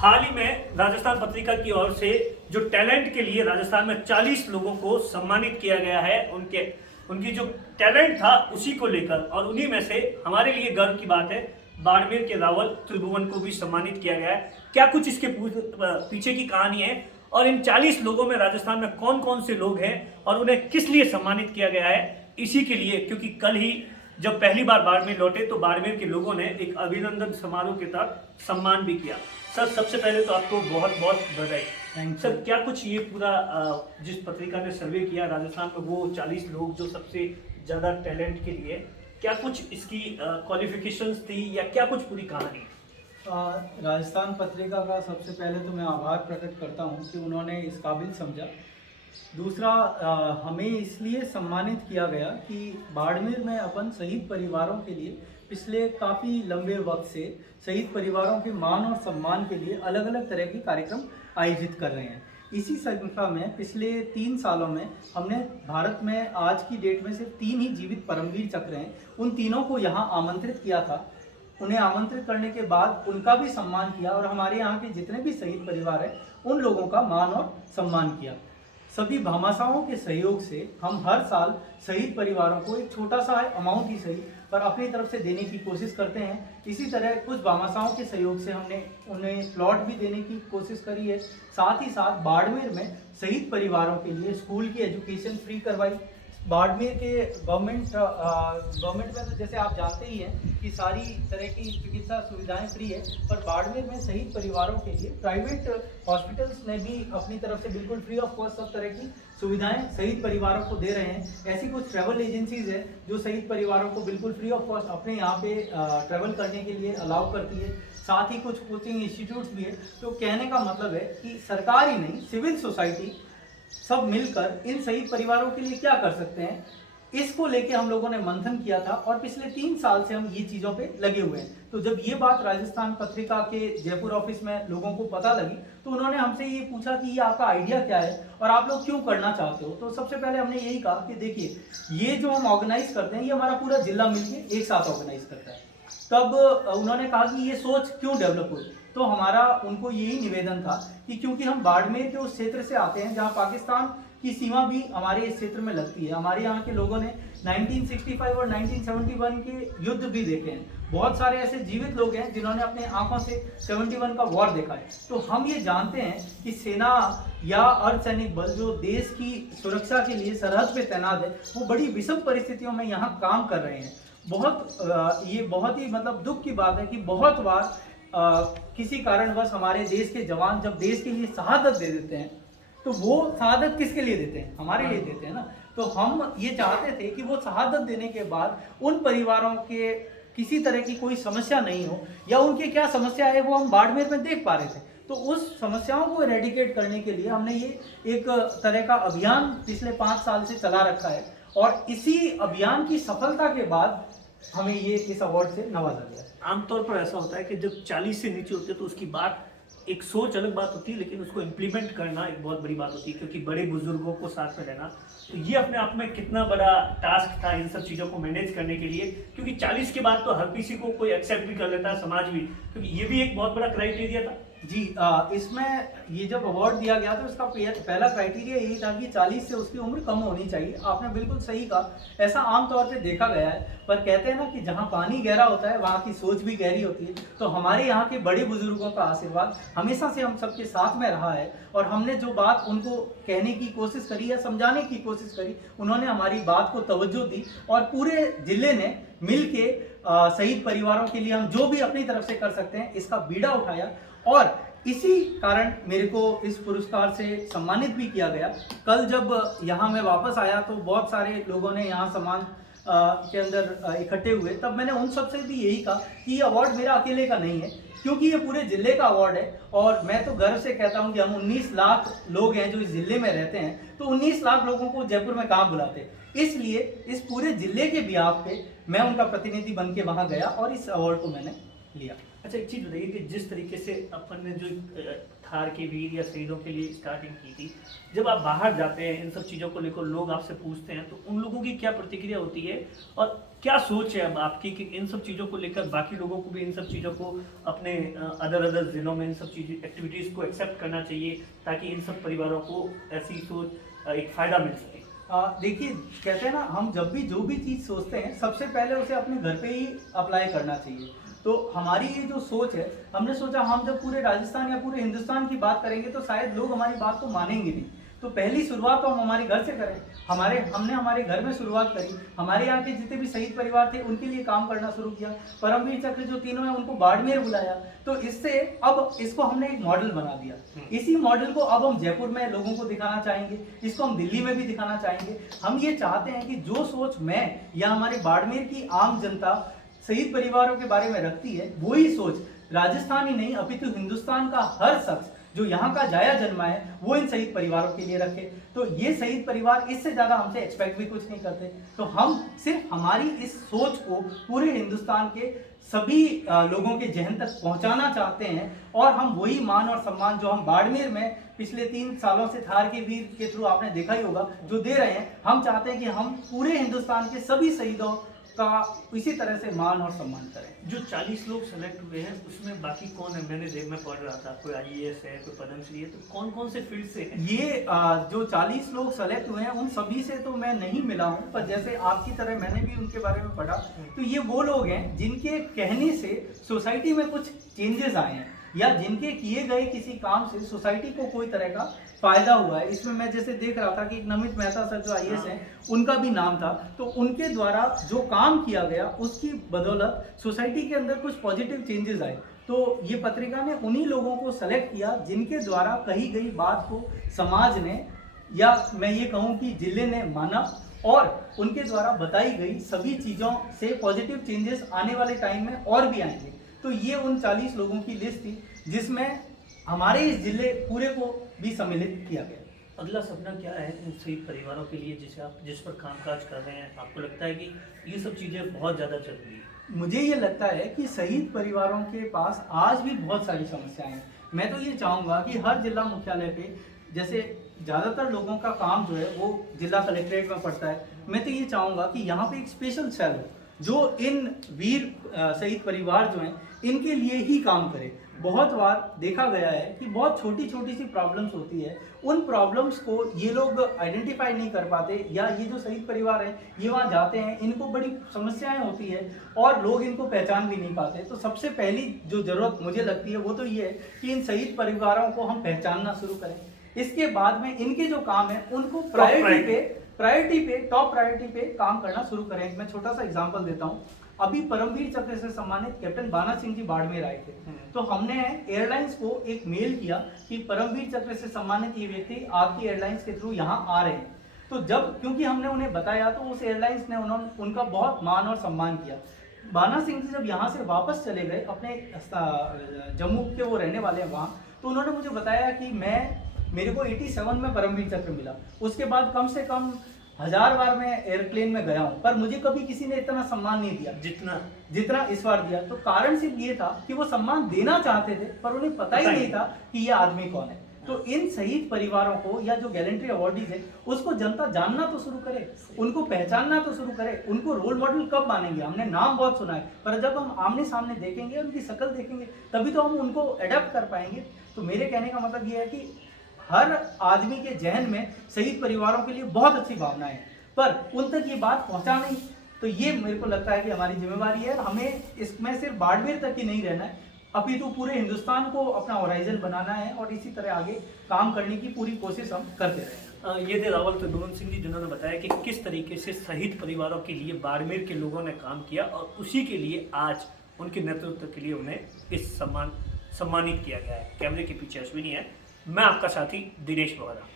हाल ही में राजस्थान पत्रिका की ओर से जो टैलेंट के लिए राजस्थान में 40 लोगों को सम्मानित किया गया है, उनकी जो टैलेंट था उसी को लेकर, और उन्हीं में से हमारे लिए गर्व की बात है बाड़मेर के रावल त्रिभुवन को भी सम्मानित किया गया है। क्या कुछ इसके पीछे की कहानी है और इन 40 लोगों में राजस्थान में कौन कौन से लोग हैं और उन्हें किस लिए सम्मानित किया गया है, इसी के लिए, क्योंकि कल ही जब पहली बार बाड़मेर लौटे तो बाड़मेर के लोगों ने एक अभिनंदन समारोह के तहत सम्मान भी किया। सर, सबसे पहले तो आपको बहुत बहुत बधाई। सर, क्या कुछ ये पूरा जिस पत्रिका ने सर्वे किया राजस्थान में, वो 40 लोग जो सबसे ज़्यादा टैलेंट के लिए, क्या कुछ इसकी क्वालिफिकेशंस थी या क्या कुछ पूरी कहानी? राजस्थान पत्रिका का सबसे पहले तो मैं आभार प्रकट करता हूं कि उन्होंने इस काबिल समझा। दूसरा, हमें इसलिए सम्मानित किया गया कि बाड़मेर में अपन शहीद परिवारों के लिए पिछले काफ़ी लंबे वक्त से शहीद परिवारों के मान और सम्मान के लिए अलग अलग तरह के कार्यक्रम आयोजित कर रहे हैं। इसी श्रृंखला में पिछले 3 सालों में हमने भारत में आज की डेट में सिर्फ 3 ही जीवित परमवीर चक्र हैं, उन तीनों को यहाँ आमंत्रित किया था। उन्हें आमंत्रित करने के बाद उनका भी सम्मान किया और हमारे यहाँ के जितने भी शहीद परिवार हैं उन लोगों का मान और सम्मान किया। सभी भामाशाहों के सहयोग से हम हर साल शहीद परिवारों को एक छोटा सा अमाउंट ही सही पर अपनी तरफ से देने की कोशिश करते हैं। इसी तरह कुछ भामाशाहों के सहयोग से हमने उन्हें प्लॉट भी देने की कोशिश करी है। साथ ही साथ बाड़मेर में शहीद परिवारों के लिए स्कूल की एजुकेशन फ्री करवाई। बाड़मेर के गवर्नमेंट में तो जैसे आप जानते ही हैं कि सारी तरह की चिकित्सा सुविधाएं फ्री है, पर बाड़मेर में शहीद परिवारों के लिए प्राइवेट हॉस्पिटल्स ने भी अपनी तरफ से बिल्कुल फ्री ऑफ कॉस्ट सब तरह की सुविधाएं शहीद परिवारों को दे रहे हैं। ऐसी कुछ ट्रैवल एजेंसीज है जो शहीद परिवारों को बिल्कुल फ्री ऑफ कॉस्ट अपने यहाँ पे ट्रैवल करने के लिए अलाउ करती है। साथ ही कुछ कोचिंग इंस्टीट्यूट्स भी है। तो कहने का मतलब है कि सरकार ही नहीं, सिविल सोसाइटी सब मिलकर इन शहीद परिवारों के लिए क्या कर सकते हैं, इसको लेके हम लोगों ने मंथन किया था और पिछले 3 साल से हम ये चीज़ों पे लगे हुए हैं। तो जब ये बात राजस्थान पत्रिका के जयपुर ऑफिस में लोगों को पता लगी तो उन्होंने हमसे ये पूछा कि ये आपका आइडिया क्या है और आप लोग क्यों करना चाहते हो। तो सबसे पहले हमने यही कहा कि देखिए, ये जो हम ऑर्गेनाइज करते हैं ये हमारा पूरा जिला मिलकर एक साथ ऑर्गेनाइज करता है। तब उन्होंने कहा कि ये सोच क्यों डेवलप हुई, तो हमारा उनको यही निवेदन था कि क्योंकि हम बाड़मेर के उस क्षेत्र से आते हैं जहां पाकिस्तान की सीमा भी हमारे इस क्षेत्र में लगती है। हमारे यहाँ के लोगों ने 1965 और 1971 के युद्ध भी देखे हैं। बहुत सारे ऐसे जीवित लोग हैं जिन्होंने अपने आंखों से 71 का वॉर देखा है। तो हम ये जानते हैं कि सेना या अर्धसैनिक बल जो देश की सुरक्षा के लिए सरहद पे तैनात है, वो बड़ी विषम परिस्थितियों में यहाँ काम कर रहे हैं। ये बहुत ही मतलब दुख की बात है कि बहुत बार किसी कारणवश हमारे देश के जवान जब देश के लिए शहादत दे देते हैं तो वो शहादत किसके लिए देते हैं, हमारे लिए देते हैं ना। तो हम ये चाहते थे कि वो शहादत देने के बाद उन परिवारों के किसी तरह की कोई समस्या नहीं हो, या उनकी क्या समस्या है वो हम बाड़मेर में देख पा रहे थे। तो उस समस्याओं को इरेडिकेट करने के लिए हमने ये एक तरह का अभियान पिछले 5 साल से चला रखा है और इसी अभियान की सफलता के बाद हमें ये इस अवार्ड से नवाजा गया। आमतौर पर ऐसा होता है कि जब 40 से नीचे होते हैं तो उसकी बात, एक सोच अलग बात होती है, लेकिन उसको इम्प्लीमेंट करना एक बहुत बड़ी बात होती है, क्योंकि बड़े बुजुर्गों को साथ में रहना, तो ये अपने आप में कितना बड़ा टास्क था इन सब चीज़ों को मैनेज करने के लिए। क्योंकि 40 के बाद तो हर किसी को कोई एक्सेप्ट भी कर लेता है, समाज भी, क्योंकि ये भी एक बहुत बड़ा क्राइटेरिया था। जी, इसमें ये जब अवार्ड दिया गया तो इसका पहला क्राइटेरिया यही था कि 40 से उसकी उम्र कम होनी चाहिए। आपने बिल्कुल सही कहा, ऐसा आमतौर पे देखा गया है, पर कहते हैं ना कि जहाँ पानी गहरा होता है वहाँ की सोच भी गहरी होती है। तो हमारे यहाँ के बड़े बुजुर्गों का आशीर्वाद हमेशा से हम सबके साथ में रहा है और हमने जो बात उनको कहने की कोशिश करी या समझाने की कोशिश करी, उन्होंने हमारी बात को तवज्जो दी और पूरे जिले ने मिल के शहीद परिवारों के लिए हम जो भी अपनी तरफ से कर सकते हैं इसका बीड़ा उठाया और इसी कारण मेरे को इस पुरस्कार से सम्मानित भी किया गया। कल जब यहाँ मैं वापस आया तो बहुत सारे लोगों ने यहाँ सम्मान के अंदर इकट्ठे हुए, तब मैंने उन सब से भी यही कहा कि ये अवार्ड मेरा अकेले का नहीं है, क्योंकि ये पूरे जिले का अवार्ड है और मैं तो गर्व से कहता हूँ कि हम 19 लाख लोग हैं जो इस जिले में रहते हैं, तो 19 लाख लोगों को जयपुर में कहाँ बुलाते। इसलिए इस पूरे जिले के बिहाफ पे मैं उनका प्रतिनिधि बन के वहाँ गया और इस अवार्ड को मैंने लिया। अच्छा, एक चीज़ बताइए कि जिस तरीके से अपन ने जो थार के वीर या शहीदों के लिए स्टार्टिंग की थी, जब आप बाहर जाते हैं इन सब चीज़ों को लेकर लोग आपसे पूछते हैं तो उन लोगों की क्या प्रतिक्रिया होती है और क्या सोच है अब आपकी कि इन सब चीज़ों को लेकर बाकी लोगों को भी इन सब चीज़ों को अपने अदर जिलों में इन सब चीज़ एक्टिविटीज़ को एक्सेप्ट करना चाहिए ताकि इन सब परिवारों को ऐसी सोच एक फ़ायदा मिल सके? देखिए, कहते हैं ना, हम जब भी जो भी चीज़ सोचते हैं सबसे पहले उसे अपने घर पे ही अप्लाई करना चाहिए। तो हमारी ये जो सोच है, हमने सोचा हम जब पूरे राजस्थान या पूरे हिंदुस्तान की बात करेंगे तो शायद लोग हमारी बात को मानेंगे नहीं। तो पहली शुरुआत तो हम हमारे घर से करें। हमने हमारे घर में शुरुआत करी। हमारे यहाँ के जितने भी शहीद परिवार थे उनके लिए काम करना शुरू किया। परमवीर चक्र जो तीनों हैं उनको बाड़मेर बुलाया। तो इससे अब इसको हमने एक मॉडल बना दिया। इसी मॉडल को अब हम जयपुर में लोगों को दिखाना चाहेंगे, इसको हम दिल्ली में भी दिखाना चाहेंगे। हम ये चाहते हैं कि जो सोच मैं या हमारे बाड़मेर की आम जनता शहीद परिवारों के बारे में रखती है, वही सोच राजस्थान ही नहीं अपितु हिंदुस्तान का हर शख्स जो यहाँ का जाया जन्मा है वो इन शहीद परिवारों के लिए रखे। तो ये शहीद परिवार इससे ज़्यादा हमसे एक्सपेक्ट भी कुछ नहीं करते। तो हम सिर्फ हमारी इस सोच को पूरे हिंदुस्तान के सभी लोगों के जहन तक पहुंचाना चाहते हैं और हम वही मान और सम्मान जो हम बाड़मेर में पिछले 3 सालों से थार के वीर के थ्रू आपने देखा ही होगा जो दे रहे हैं, हम चाहते हैं कि हम पूरे हिंदुस्तान के सभी शहीदों का इसी तरह से मान और सम्मान करें। जो 40 लोग सेलेक्ट हुए हैं उसमें बाकी कौन है? मैं पढ़ रहा था, कोई IAS है, कोई पद्मश्री है, तो कौन कौन से फील्ड से हैं? ये जो 40 लोग सेलेक्ट हुए हैं उन सभी से तो मैं नहीं मिला हूं, पर जैसे आपकी तरह मैंने भी उनके बारे में पढ़ा। तो ये वो लोग हैं जिनके कहने से सोसाइटी में कुछ चेंजेस आए हैं या जिनके किए गए किसी काम से सोसाइटी को कोई तरह का फायदा हुआ है। इसमें मैं जैसे देख रहा था कि एक नमित मेहता सर जो IAS हैं उनका भी नाम था। तो उनके द्वारा जो काम किया गया उसकी बदौलत सोसाइटी के अंदर कुछ पॉजिटिव चेंजेस आए। तो ये पत्रिका ने उन्हीं लोगों को सेलेक्ट किया जिनके द्वारा कही गई बात को समाज ने या मैं ये कहूँ कि जिले ने माना और उनके द्वारा बताई गई सभी चीज़ों से पॉजिटिव चेंजेस आने वाले टाइम में और भी आएंगे। तो ये उन 40 लोगों की लिस्ट थी जिसमें हमारे इस जिले पूरे को भी सम्मिलित किया गया। अगला सपना क्या है इन शहीद परिवारों के लिए जिस पर कामकाज कर रहे हैं? आपको लगता है कि ये सब चीज़ें बहुत ज़्यादा जरूरी है? मुझे ये लगता है कि शहीद परिवारों के पास आज भी बहुत सारी समस्याएं हैं। मैं तो ये चाहूँगा कि हर जिला मुख्यालय पे जैसे ज़्यादातर लोगों का काम जो है वो जिला कलेक्ट्रेट में पड़ता है, मैं तो ये चाहूँगा कि यहाँ पे एक स्पेशल सेल हो जो इन वीर शहीद परिवार जो हैं इनके लिए ही काम करे। बहुत बार देखा गया है कि बहुत छोटी छोटी सी प्रॉब्लम्स होती है, उन प्रॉब्लम्स को ये लोग आइडेंटिफाई नहीं कर पाते या ये जो शहीद परिवार है ये वहाँ जाते हैं, इनको बड़ी समस्याएं होती है और लोग इनको पहचान भी नहीं पाते। तो सबसे पहली जो ज़रूरत मुझे लगती है वो तो ये है कि इन शहीद परिवारों को हम पहचानना शुरू करें। इसके बाद में इनके जो काम है उनको टॉप प्रायोरिटी पे काम करना शुरू करें। मैं छोटा सा एग्जांपल देता हूँ। अभी परमवीर चक्र से सम्मानित कैप्टन बाना सिंह जी बाड़मेर आए थे। तो हमने एयरलाइंस को एक मेल किया कि परमवीर चक्र से सम्मानित ये व्यक्ति आपकी एयरलाइंस के थ्रू यहाँ आ रहे हैं। तो जब क्योंकि हमने उन्हें बताया तो उस एयरलाइंस ने उनका बहुत मान और सम्मान किया। बाना सिंह जी जब यहाँ से वापस चले गए, अपने जम्मू के वो रहने वाले हैं वहाँ, तो उन्होंने मुझे बताया कि मेरे को 87 में परमवीर चक्र मिला। उसके बाद कम से कम 1000 बार मैं एयरप्लेन में गया हूँ, पर मुझे कभी किसी ने इतना सम्मान नहीं दिया जितना इस बार दिया। तो कारण सिर्फ ये था कि वो सम्मान देना चाहते थे पर उन्हें पता ही नहीं था कि ये आदमी कौन है। तो इन शहीद परिवारों को या जो गैलेंट्री अवार्डीज है उसको जनता जानना तो शुरू करे, उनको पहचानना तो शुरू करे। उनको रोल मॉडल कब मानेंगे? हमने नाम बहुत सुना है, पर जब हम आमने सामने देखेंगे, उनकी शक्ल देखेंगे, तभी तो हम उनको अडेप्ट कर पाएंगे। तो मेरे कहने का मतलब ये है कि हर आदमी के जहन में शहीद परिवारों के लिए बहुत अच्छी भावनाएं हैं, पर उन तक ये बात पहुंचा नहीं। तो ये मेरे को लगता है कि हमारी जिम्मेवारी है। हमें इसमें सिर्फ बाड़मेर तक ही नहीं रहना है, अपितु पूरे हिंदुस्तान को अपना होराइजन बनाना है और इसी तरह आगे काम करने की पूरी कोशिश हम करते रहें। ये थे रावल त्रिभुवन सिंह जी, जिन्होंने बताया कि किस तरीके से शहीद परिवारों के लिए बाड़मेर के लोगों ने काम किया और उसी के लिए आज उनके नेतृत्व के लिए उन्हें इस सम्मानित किया गया है। कैमरे के पीछे अश्विनी है, मैं आपका साथी दिनेश बोहरा।